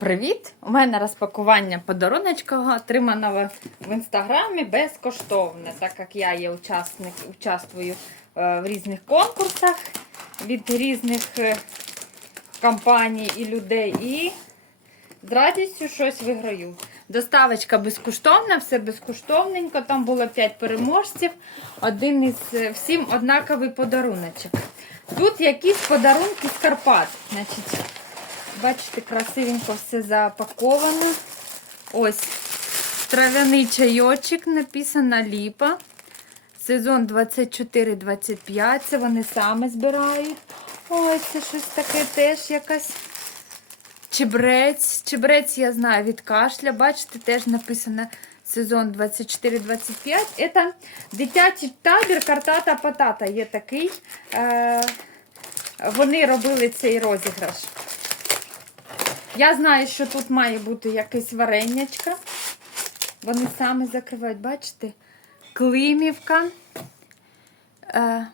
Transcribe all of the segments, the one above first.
Привіт! У мене розпакування подаруночка отриманого в інстаграмі безкоштовне, так як я є учасник, участвую е, в різних конкурсах від різних е, компаній і людей. І з радістю щось виграю. Доставочка безкоштовна, все безкоштовненько. Там було 5 переможців. Один із е, всім однаковий подаруночок. Тут якісь подарунки з Карпат. Значить, Бачите, красивенько все запаковано. Ось трав'яний чайочок, написано ліпа. Сезон 24-25. Це вони саме збирають. Ой, це щось таке теж якась. Чебрець. Чебрець, я знаю, від кашля. Бачите, теж написано сезон 24-25. Це дитячий табір картата патата. Є такий. Е, Вони робили цей розіграш. Я знаю, що тут має бути якесь варенячка. Вони саме закривають, бачите? Климівка. Е?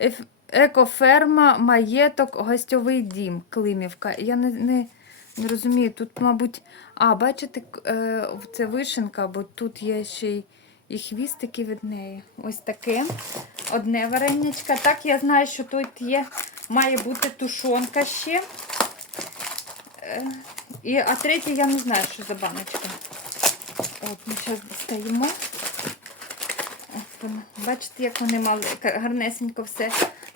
Еф- Екоферма, маєток, гостьовий дім. Климівка. Я не, не, не розумію. Тут, мабуть, а, бачите, е, це вишенка, бо тут є ще й і хвістики від неї. Ось таке. Одне варенячка. Так, я знаю, що тут є, має бути тушонка ще. І, а третє я не знаю, що за баночка. От, ми зараз достаємо. Бачите, як вони мали гарнесенько все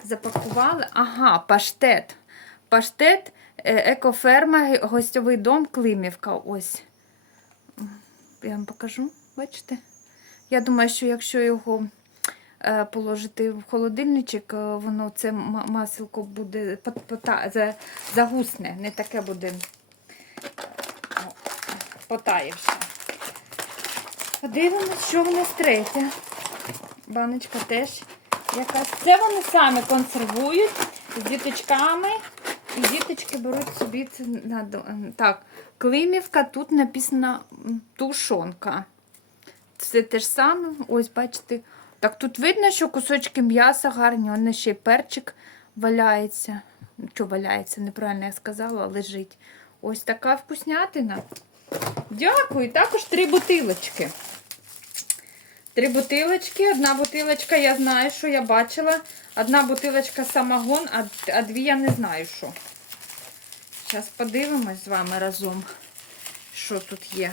запакували. Ага, паштет. Паштет, е, екоферма, гостьовий дом, Климівка. Ось. Я вам покажу, бачите? Я думаю, що якщо його положити в холодильничок, е, воно це ма- маселко буде загусне, не таке буде о, потаєвше. Подивимось, що в нас третє. Баночка теж якась. Це вони саме консервують з діточками. І діточки беруть собі це Так, Климівка, тут написано тушонка. Це те ж саме. Ось, бачите. Так тут видно, що кусочки м'яса гарні, воно ще й перчик валяється. Що валяється, неправильно я сказала, лежить. Ось така вкуснятина. Дякую. Також три бутилочки. Три бутилочки. Одна бутилочка, я знаю, що я бачила. Одна бутилочка самогон, а дві я не знаю, що. Зараз подивимось з вами разом, що тут є.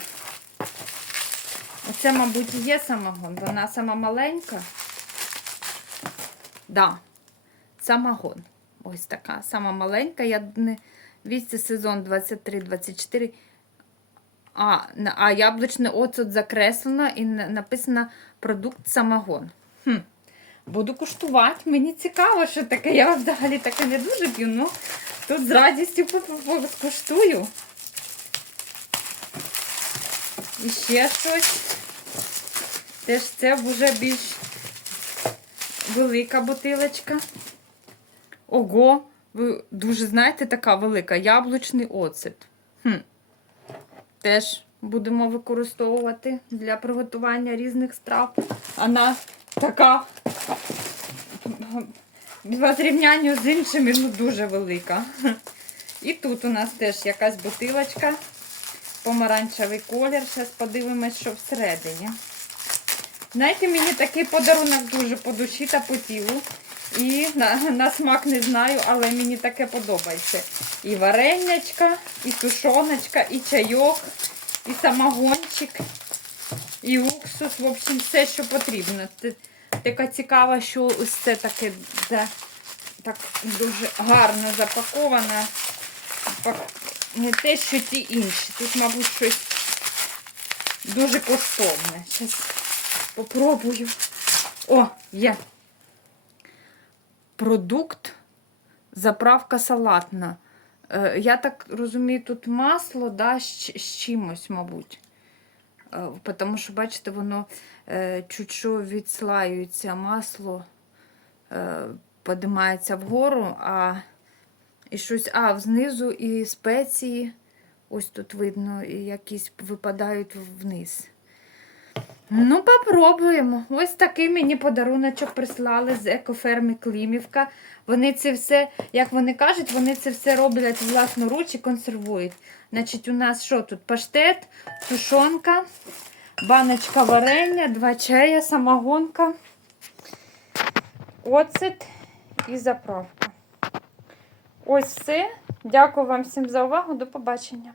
Оце, мабуть, і є самогон. Вона сама маленька. Да, самогон. Ось така, сама маленька. Я не... Вісті сезон 23-24. А, а яблучний оцет закреслено і написано продукт самогон. Хм. Буду куштувати. Мені цікаво, що таке. Я взагалі таке не дуже п'ю, ну тут з радістю скуштую. І ще щось. Теж це вже більш велика бутилочка. Ого, ви дуже знаєте, така велика яблучний оцет. Хм. Теж будемо використовувати для приготування різних страв. Вона така в зрівнянні з іншими ну, дуже велика. І тут у нас теж якась бутилочка, помаранчевий колір. Зараз подивимось, що всередині. Знаєте, мені такий подарунок дуже по душі та по тілу. І на, на смак не знаю, але мені таке подобається. І варенячка, і тушоночка, і чайок, і самогончик, і уксус. В общем, все, що потрібно. Така цікава, що ось це таке за, так дуже гарно запаковано. Пак- Не те, що ті інші. Тут, мабуть, щось дуже коштовне. Зараз попробую. О, є. Продукт заправка салатна. Е, я так розумію, тут масло да, з, чимось, мабуть. Е, тому що, бачите, воно е, чуть що відслаюється масло, подимається вгору, а і щось, а знизу і спеції. Ось тут видно, якісь випадають вниз. Ну, попробуємо. Ось такий мені подаруночок прислали з екоферми Климівка. Вони це все, як вони кажуть, вони це все роблять власноруч і консервують. Значить, у нас що тут? Паштет, тушонка, баночка варення, два чая, самогонка, оцет і заправка. Ось все. Дякую вам всім за увагу. До побачення.